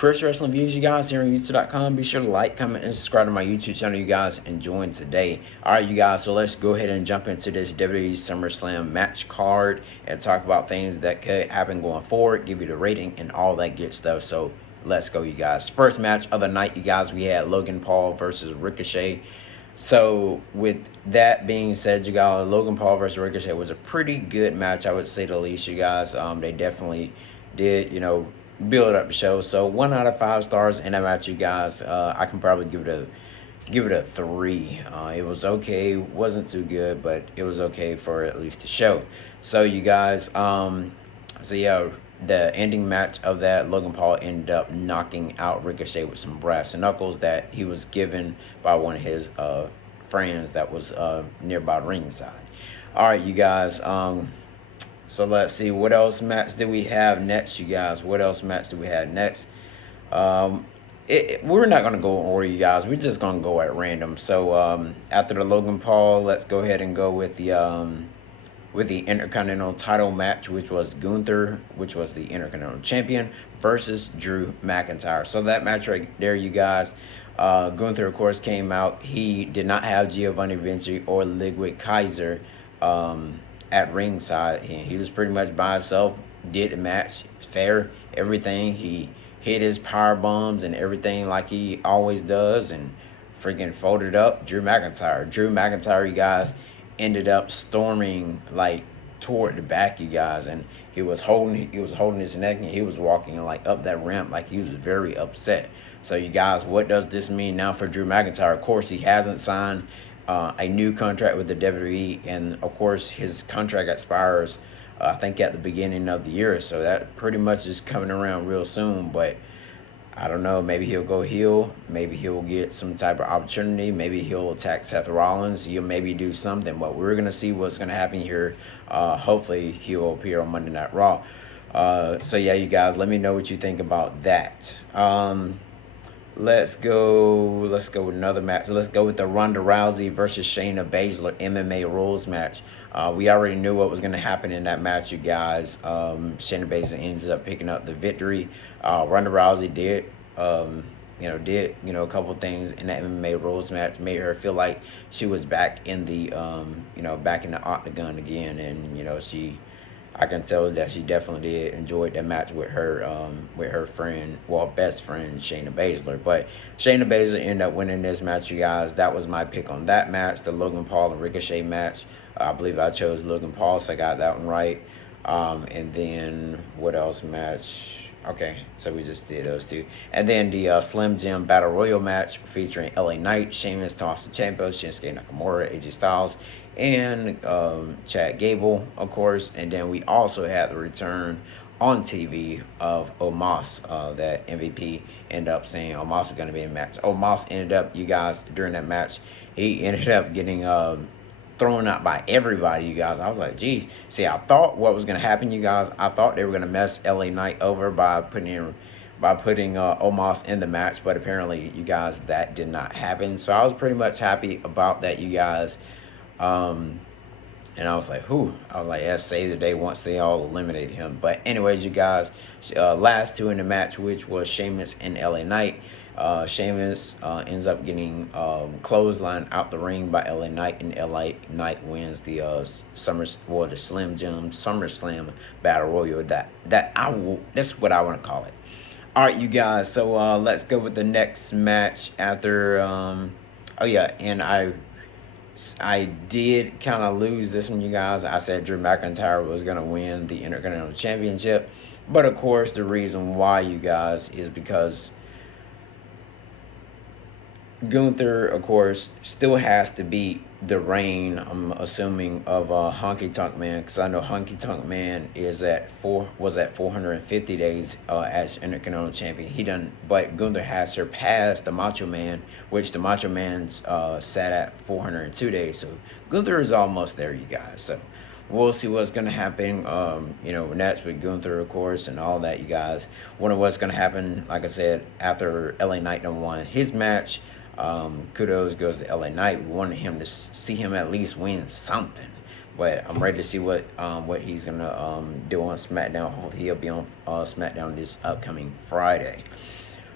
Chris Wrestling Views, you guys, here on YouTube.com. Be sure to like, comment, and subscribe to my YouTube channel, you guys, and join today. Alright, you guys, so let's go ahead and jump into this WWE SummerSlam match card and talk about things that could happen going forward, give you the rating, and all that good stuff. So let's go, you guys. First match of the night, you guys, we had Logan Paul versus Ricochet. So with that being said, you guys, Logan Paul versus Ricochet was a pretty good match, I would say the least, you guys. They definitely did, build up the show. So 1 out of 5 stars in that match, you guys. I can probably give it a 3. It was okay, wasn't too good, but it was okay for at least the show. So you guys, so yeah, the ending match of that, Logan Paul ended up knocking out Ricochet with some brass knuckles that he was given by one of his friends that was nearby ringside. All right, you guys. So let's see, what else match did we have next, you guys? What else match did we have next? We're not going to go in order, you guys. We're just going to go at random. So after the Logan Paul, let's go ahead and go with the Intercontinental title match, which was Gunther, which was the Intercontinental Champion, versus Drew McIntyre. So that match right there, you guys, Gunther, of course, came out. He did not have Giovanni Vinci or Ludwig Kaiser at ringside. He was pretty much by himself, did the match fair, everything. He hit his power bombs and everything like he always does, and freaking folded up Drew McIntyre. Drew McIntyre, you guys, ended up storming like toward the back, you guys, and he was holding his neck, and he was walking like up that ramp like he was very upset. So you guys, what does this mean now for Drew McIntyre? Of course, he hasn't signed a new contract with the WWE, and of course his contract expires I think at the beginning of the year, so that pretty much is coming around real soon. But I don't know, maybe he'll go heel, maybe he'll get some type of opportunity, maybe he'll attack Seth Rollins, he'll maybe do something, but we're going to see what's going to happen here. Hopefully he'll appear on Monday Night Raw. So yeah, you guys, let me know what you think about that. Let's go with another match. Let's go with the Ronda Rousey versus Shayna Baszler MMA rules match. We already knew what was going to happen in that match, you guys. Shayna Baszler ended up picking up the victory. Ronda Rousey did a couple things in that MMA rules match, made her feel like she was back in the back in the octagon again, and I can tell that she definitely did enjoy that match with her friend, best friend, Shayna Baszler. But Shayna Baszler ended up winning this match, you guys. That was my pick on that match, the Logan Paul and Ricochet match. I believe I chose Logan Paul, so I got that one right. And then what else match? Okay, so we just did those two. And then the Slim Jim Battle Royal match featuring LA Knight, Sheamus, Tommaso Ciampa, Shinsuke Nakamura, AJ Styles, and Chad Gable, of course. And then we also had the return on TV of Omos, that MVP ended up saying Omos was going to be in the match. Omos ended up, you guys, during that match, he ended up getting thrown out by everybody, you guys. I was like, geez. See, I thought what was going to happen, you guys, I thought they were going to mess LA Knight over by putting Omos in the match, but apparently, you guys, that did not happen. So I was pretty much happy about that, you guys. And I was like, yes, save the day once they all eliminated him. But anyways, you guys, last two in the match, which was Sheamus and LA Knight. Sheamus ends up getting clothesline out the ring by LA Knight, and LA Knight wins the the Slim Jim SummerSlam Battle Royal. That's what I want to call it. All right, you guys. So let's go with the next match after. Oh yeah, and I did kind of lose this one, you guys. I said Drew McIntyre was going to win the Intercontinental Championship. But, of course, the reason why, you guys, is because Gunther, of course, still has to beat the reign, I'm assuming, of Honky Tonk Man, because I know Honky Tonk Man was at 450 days as Intercontinental Champion. But Gunther has surpassed the Macho Man, which the Macho Man's sat at 402 days. So Gunther is almost there, you guys. So we'll see what's going to happen, next with Gunther, of course, and all that, you guys. Wonder what's going to happen, like I said, after LA Knight won his match. Kudos goes to LA Knight. We wanted him to see him at least win something. But I'm ready to see what he's gonna do on SmackDown. Hopefully he'll be on SmackDown this upcoming Friday.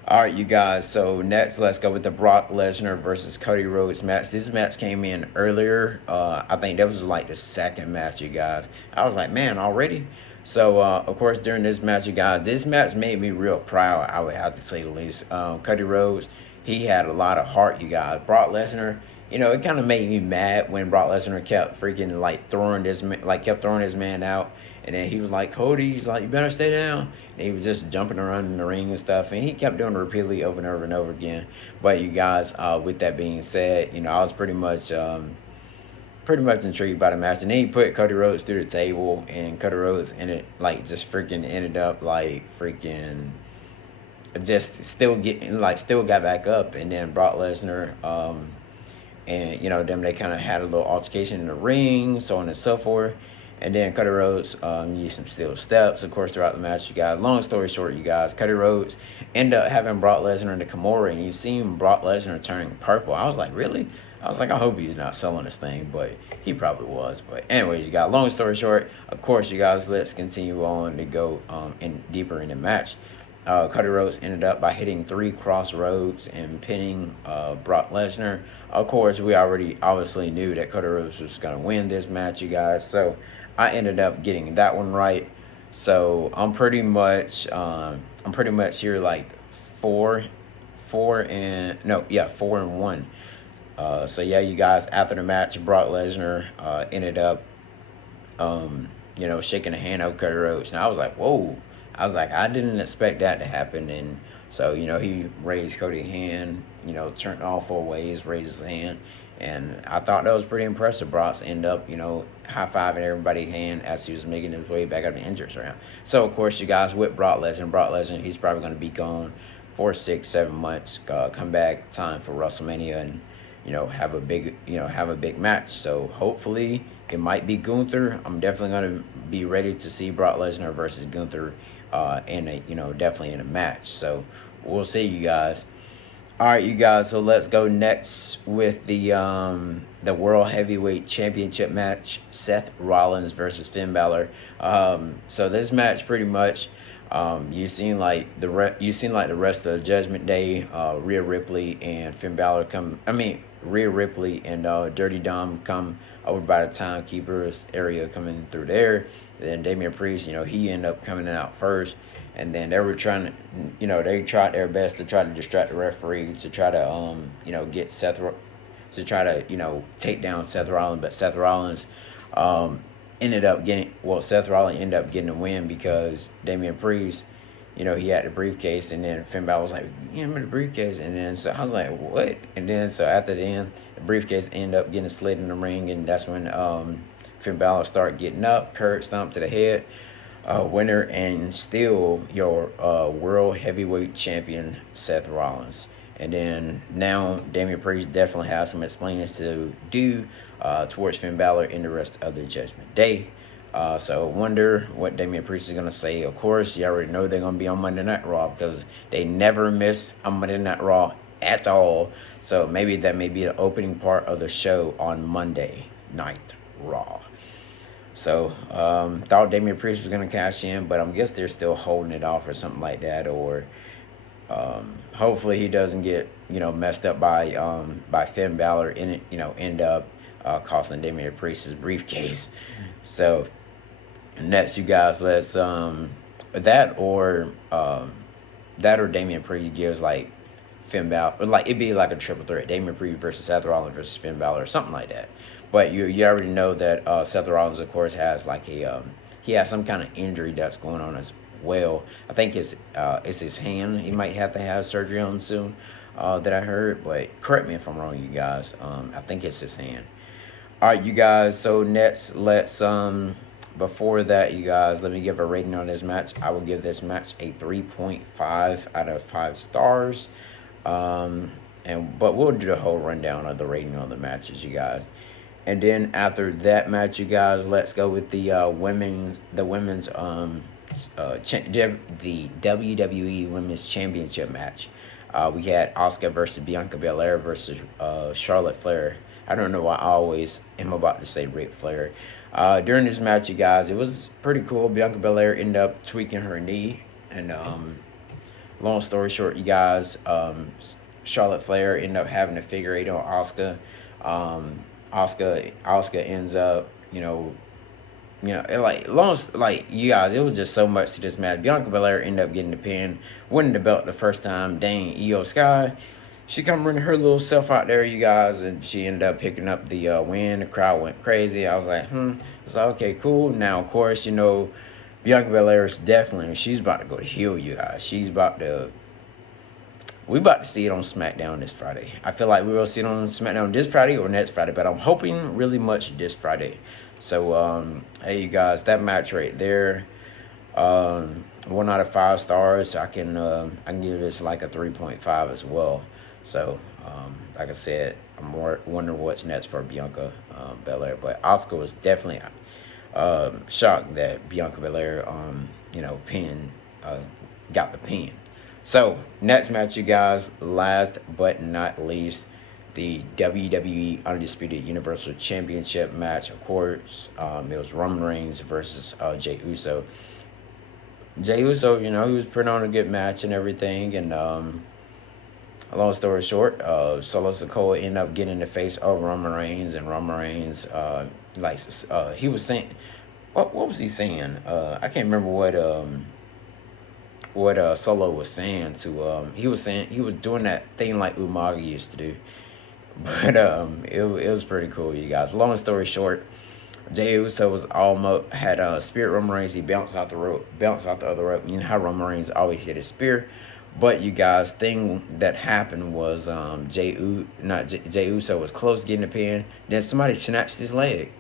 All right, you guys. So next, let's go with the Brock Lesnar versus Cody Rhodes match. This match came in earlier. I think that was like the second match, you guys. I was like, man, already. So of course, during this match, you guys, this match made me real proud. I would have to say the least. Cody Rhodes, he had a lot of heart, you guys. Brock Lesnar, it kind of made me mad when Brock Lesnar kept freaking like kept throwing his man out. And then he was like, Cody, he's like, you better stay down. And he was just jumping around in the ring and stuff. And he kept doing it repeatedly over and over and over again. But you guys, with that being said, I was pretty much intrigued by the match. And then he put Cody Rhodes through the table. And Cody Rhodes ended up like freaking just still got back up. And then Brock Lesnar, and them, they kind of had a little altercation in the ring, so on and so forth. And then Cody Rhodes used some steel steps, of course, throughout the match, you guys. Long story short, you guys, Cody Rhodes ended up having Brock Lesnar in the Kimura, and you seen Brock Lesnar turning purple. I was like, really? I was like, I hope he's not selling this thing, but he probably was. But anyways, you guys, long story short, of course, you guys, let's continue on to go deeper in the match. Cody Rhodes ended up by hitting 3 crossroads and pinning Brock Lesnar. Of course, we already obviously knew that Cody Rhodes was going to win this match, you guys. So I ended up getting that one right. So I'm pretty much here like 4-1. So yeah, you guys, after the match, Brock Lesnar ended up shaking the hand of Cody Rhodes. And I was like, whoa. I was like, I didn't expect that to happen. And so, he raised Cody's hand, turned all 4 ways, raised his hand. And I thought that was pretty impressive. Brock's end up, high-fiving everybody's hand as he was making his way back out of the injuries round. So, of course, you guys, with Brock Lesnar, he's probably going to be gone for 6-7 months. Come back time for WrestleMania and, have a big match. So, hopefully, it might be Gunther. I'm definitely going to be ready to see Brock Lesnar versus Gunther definitely in a match. So we'll see, you guys. All right, you guys. So let's go next with the World Heavyweight Championship match: Seth Rollins versus Finn Balor. So this match pretty much, you seen like the rest of the Judgment Day, Rhea Ripley and Finn Balor Rhea Ripley and Dirty Dom come over by the timekeepers area coming through there. And then Damian Priest, he ended up coming out first. And then they were trying to, they tried their best to try to distract the referee to try to, get take down Seth Rollins. But Seth Rollins ended up getting the win because Damian Priest, he had the briefcase, and then Finn Balor was like, "Yeah, I'm in the briefcase," and then so I was like, "What?" And then so after the end, the briefcase ended up getting slid in the ring, and that's when Finn Balor started getting up, curb stomp to the head, winner, and still your World Heavyweight Champion Seth Rollins. And then now Damian Priest definitely has some explaining to do towards Finn Balor in the rest of the Judgment Day. So wonder what Damian Priest is going to say. Of course, you already know they're going to be on Monday Night Raw because they never miss on Monday Night Raw at all. So maybe that may be the opening part of the show on Monday Night Raw. So thought Damian Priest was going to cash in, but I guess they're still holding it off or something like that. Or hopefully he doesn't get messed up by Finn Balor and end up costing Damian Priest his briefcase. So next, you guys, let's that or Damian Priest gives like Finn Balor, like it'd be like a triple threat: Damian Priest versus Seth Rollins versus Finn Balor or something like that. But you already know that Seth Rollins, of course, has like he has some kind of injury that's going on as well. I think it's his hand. He might have to have surgery on soon. That I heard, but correct me if I'm wrong, you guys. I think it's his hand. All right, you guys. So next, let's before that, you guys, let me give a rating on this match. I will give this match a 3.5 out of 5 stars. But we'll do the whole rundown of the rating on the matches, you guys. And then after that match, you guys, let's go with the women's the WWE Women's Championship match. We had Asuka versus Bianca Belair versus Charlotte Flair. I don't know why I always am about to say Ric Flair. During this match, you guys, it was pretty cool. Bianca Belair ended up tweaking her knee, and long story short, you guys, Charlotte Flair ended up having to figure eight on Asuka. Asuka ends up, like long like you guys, it was just so much to this match. Bianca Belair ended up getting the pin, winning the belt the first time. Dang, Io Sky, she come running her little self out there, you guys, and she ended up picking up the win. The crowd went crazy. I was like, I was like, okay, cool. Now, of course, Bianca Belair is definitely, she's about to go to heel, you guys. We about to see it on SmackDown this Friday. I feel like we will see it on SmackDown this Friday or next Friday, but I'm hoping really much this Friday. So, hey, you guys, that match right there, 1 out of 5 stars. I can give this like a 3.5 as well. So, like I said, I'm more wondering what's next for Bianca Belair. But Asuka was definitely shocked that Bianca Belair, got the pin. So, next match, you guys, last but not least, the WWE Undisputed Universal Championship match. Of course, it was Roman Reigns versus Jey Uso. Jey Uso, he was putting on a good match and everything. And long story short, Solo Sikoa ended up getting in the face of Roman Reigns. And Roman Reigns, he was saying, what was he saying? I can't remember what Solo was saying to he was doing that thing like Umaga used to do, but it was pretty cool, you guys. Long story short, Jey Uso was almost had a spear Roman Reigns. He bounced out the other rope. You know how Roman Reigns always hit his spear, but you guys, thing that happened was Jey Uso was close to getting the pin. Then somebody snatched his leg,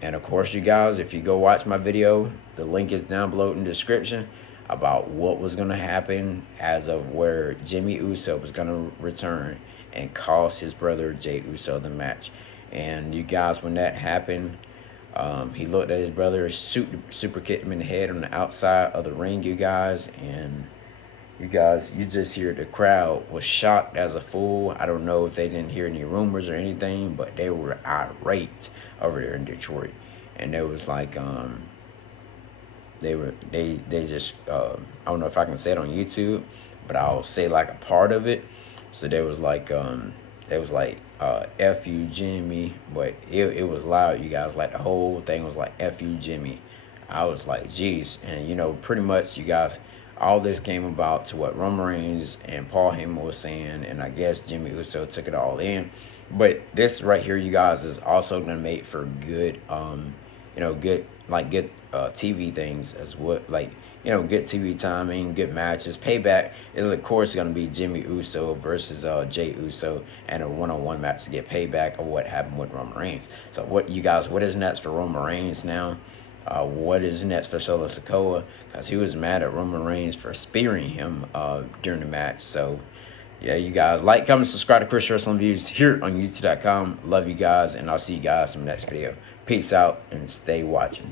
and of course, you guys, if you go watch my video, the link is down below in the description about what was going to happen as of where Jimmy Uso was going to return and cost his brother Jey Uso the match. And you guys, when that happened, he looked at his brother, super kicked him in the head on the outside of the ring, you guys. And you guys, you just hear the crowd was shocked as a fool. I don't know if they didn't hear any rumors or anything, but they were irate over there in Detroit. And there was like, they just I don't know if I can say it on YouTube, but I'll say like a part of it. So there was like F you Jimmy, but it was loud, you guys. Like the whole thing was like F you Jimmy. I was like, geez. And pretty much, you guys, all this came about to what Roman Reigns and Paul Heyman was saying, and I guess Jimmy Uso took it all in. But this right here, you guys, is also gonna make for good good TV things as well, good TV timing, good matches. Payback is of course going to be Jimmy Uso versus Jey Uso, and a one-on-one match to get payback of what happened with Roman Reigns. So what is next for Roman Reigns now? What is next for Solo Sikoa? Because he was mad at Roman Reigns for spearing him during the match. So yeah, you guys, like, comment, subscribe to Chris Wrestling Views here on YouTube.com. Love you guys, and I'll see you guys in the next video. Peace out and stay watching.